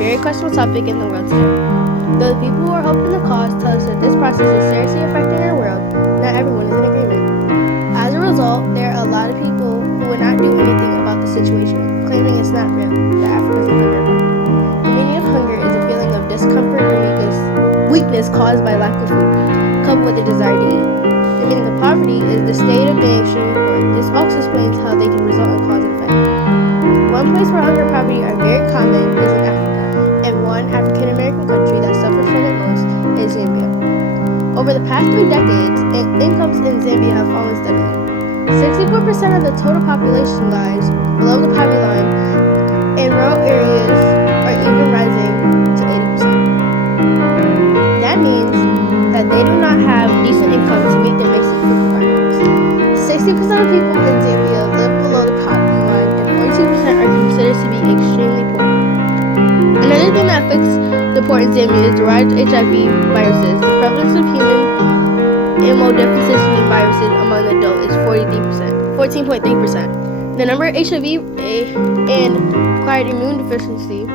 very questionable topic in the world today. Though the people who are helping the cause tell us that this process is seriously affecting our world, not everyone is in agreement. As a result, there are a lot of people who will not do anything about the situation, claiming it's not real, that Africa is in hunger. The meaning of hunger is a feeling of discomfort or weakness caused by lack of food, coupled with a desire to eat. The meaning of poverty is the state of being extremely poor. This also explains how they can result in cause and effect. One place where hunger and poverty are very common is in Africa, and one African American country that suffers from it most is Zambia. Over the past 3 decades, incomes in Zambia have fallen steadily. 64% of the total population lies below the poverty line, and rural areas are even rising to 80%. That means that they do not have decent income to meet their basic food requirements. 60% of people in Zambia live below the poverty line, and 42% are considered to be extremely poor. Another thing that affects the poor in Zambia is the rise of HIV viruses. The prevalence of human immunodeficiency viruses among adults is 14.3%. The number of HIV and acquired immune deficiency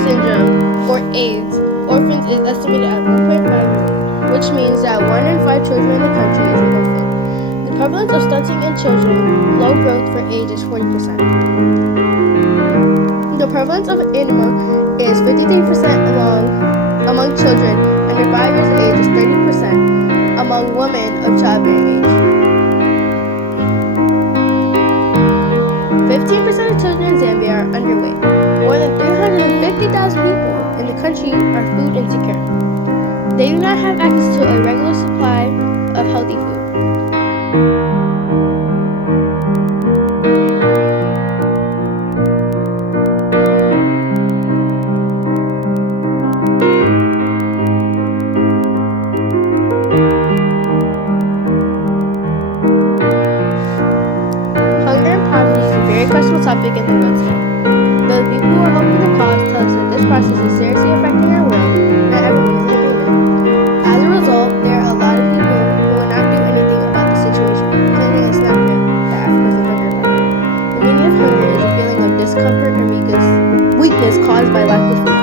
syndrome, or AIDS, orphans is estimated at 1.5 million, which means that 1 in 5 children in the country is an orphan. The prevalence of stunting in children, low growth for age is 40%. The prevalence of anemia is 53% among children under 5 years of age is 30% among women of childbearing age. 15% of children in Zambia are underweight. More than 350,000 people in the country are food insecure. They do not have access to a regular supply of healthy food. Hunger and poverty is a very questionable topic in the world today. Though the people who are helping the cause tell us that this process is seriously affecting our world, not everyone is in agreement. As a result, there are a lot of people who will not do anything about the situation, claiming it's not real, that Africa is in hunger. The meaning of hunger is a feeling of discomfort or weakness caused by lack of food,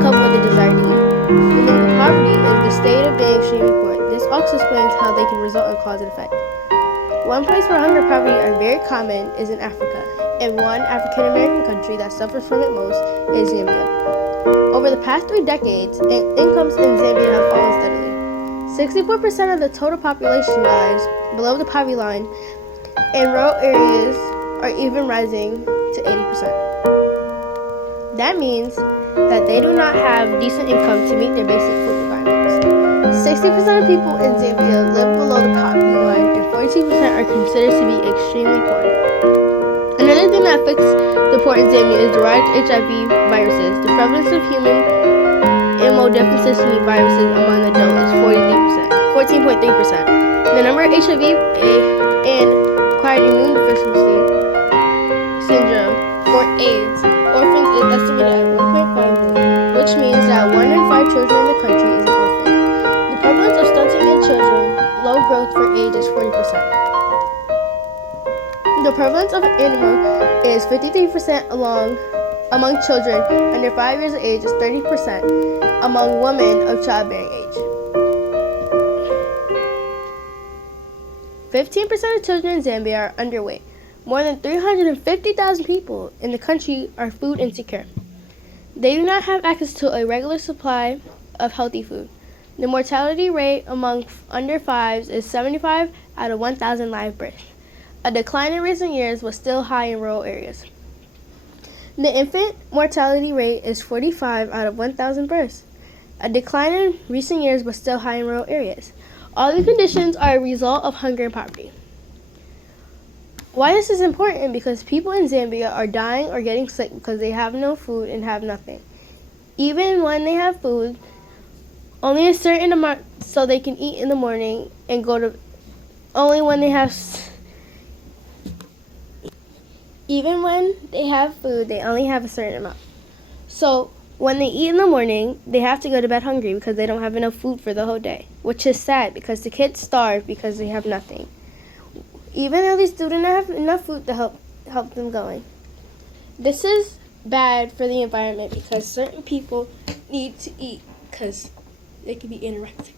coupled with a desire to eat. The meaning of poverty is the state of being extremely poor. This also explains how they can result in cause and effect. One place where hunger and poverty are very common is in Africa, and one African American country that suffers from it most is Zambia. Over the past 3 decades, incomes in Zambia have fallen steadily. 64% of the total population lies below the poverty line, and rural areas are even rising to 80%. That means that they do not have decent income to meet their basic food requirements. 60% of people in Zambia live below the poverty line, and 42% are considered to be extremely poor. Another thing that affects the poor in Zambia is the rise of HIV viruses. The prevalence of human immunodeficiency viruses among adults is 14.3%. The number of HIV and acquired immune deficiency syndrome, or AIDS, orphans is estimated at 1.5 million, which means that 1 in 5 children in the country is an orphan. The prevalence of stunting in children, low growth for age is 40%. The prevalence of anemia is 53% among children under 5 years of age is 30% among women of childbearing age. 15% of children in Zambia are underweight. More than 350,000 people in the country are food insecure. They do not have access to a regular supply of healthy food. The mortality rate among under 5s is 75 out of 1,000 live births. A decline in recent years was still high in rural areas. The infant mortality rate is 45 out of 1,000 births. A decline in recent years was still high in rural areas. All these conditions are a result of hunger and poverty. Why this is important? Because people in Zambia are dying or getting sick because they have no food and have nothing. Even when they have food, only a certain amount so they can eat in the morning and go to, only when they have, even when they have food, they only have a certain amount. So when they eat in the morning, they have to go to bed hungry because they don't have enough food for the whole day, which is sad because the kids starve because they have nothing. Even though they still don't have enough food to help them going. This is bad for the environment because certain people need to eat because they can be anorexic.